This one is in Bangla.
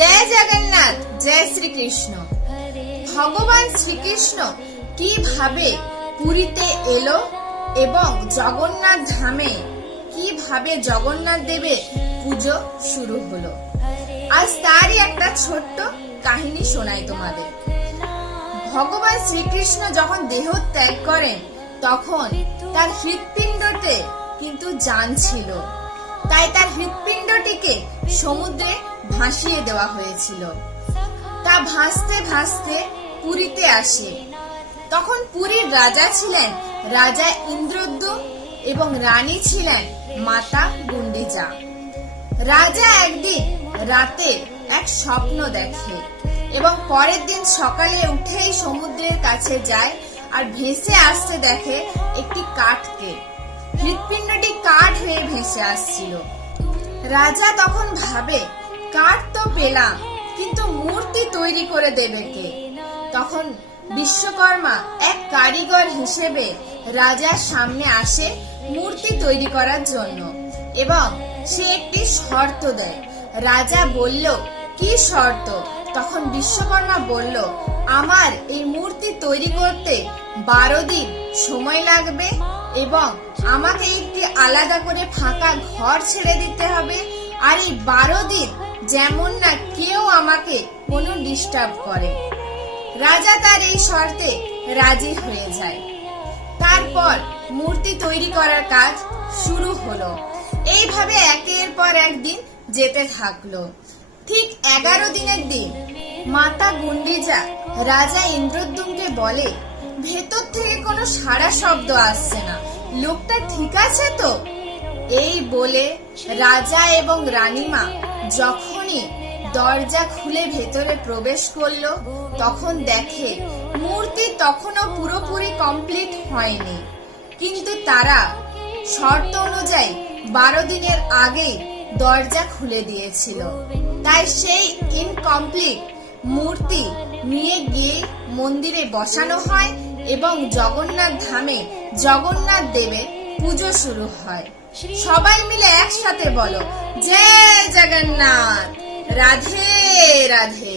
জয় জগন্নাথ, জয় শ্রীকৃষ্ণ। ভগবান শ্রীকৃষ্ণ কিভাবে পুরীতে এলো এবং জগন্নাথ ধামে কিভাবে জগন্নাথ দেবের পুজো শুরু হলো, আজ তারই একটা ছোট্ট কাহিনী শোনাই তোমাদের। ভগবান শ্রীকৃষ্ণ যখন দেহ ত্যাগ করেন তখন তার হৃৎপিণ্ডতে কিন্তু জান ছিল, তাই তার হৃৎপিণ্ডটিকে সমুদ্রে ভাসিয়ে দেওয়া হয়েছিল। তা ভাসতে ভাসতে পুরীতে আসে। তখন পুরীর রাজা ছিলেন রাজা ইন্দ্রদ্যুম্ন এবং রানী ছিলেন মাতা গুন্ডিচা। রাজা একদিন রাতে এক স্বপ্ন দেখে এবং পরের দিন সকালে উঠেই সমুদ্রের কাছে যায় আর ভেসে আসতে দেখে একটি কাঠকে। হৃৎপিণ্ডটি কাঠ হয়ে ভেসে আসছিল। রাজা তখন ভাবে, কাঠ তো পেলাম, কিন্তু মূর্তি তৈরি করে দেবে কে? তখন বিশ্বকর্মা এক কারিগর হিসেবে রাজার সামনে আসে মূর্তি তৈরি করার জন্য এবং সে একটি শর্ত দেয়। রাজা বলল, কি শর্ত? তখন বিশ্বকর্মা বলল, আমার এই মূর্তি তৈরি করতে 12 দিন সময় লাগবে এবং আমাকে একটি আলাদা করে ফাঁকা ঘর ছেড়ে দিতে হবে, আর এই 12 দিন যেমন না কেউ আমাকে কোনো ডিস্টার্ব করে। রাজা তার এই শর্তে রাজি হয়ে যায়। তারপর মূর্তি তৈরি করার কাজ শুরু হলো। এইভাবে একের পর একদিন যেতে থাকলো। ঠিক 11 দিনের দিন মাতা গুন্ডিচা রাজা ইন্দ্রদ্যুম্নকে বলে, ভেতর থেকে কোনো সাড়া শব্দ আসছে না, লোকটা ঠিক আছে তো? এই বলে রাজা এবং রানীমা যখনই দরজা খুলে ভেতরে প্রবেশ করলো তখন দেখে মূর্তি তখনও পুরোপুরি কমপ্লিট হয়নি, কিন্তু তারা শর্ত অনুযায়ী 12 দিনের আগেই দরজা খুলে দিয়েছিল। তাই সেই ইনকমপ্লিট মূর্তি নিয়ে গিয়ে মন্দিরে বসানো হয় এবং জগন্নাথ ধামে জগন্নাথ দেবের পুজো শুরু হয়। সবাই মিলে একসাথে বলো, জয় জগন্নাথ, রাধে রাধে।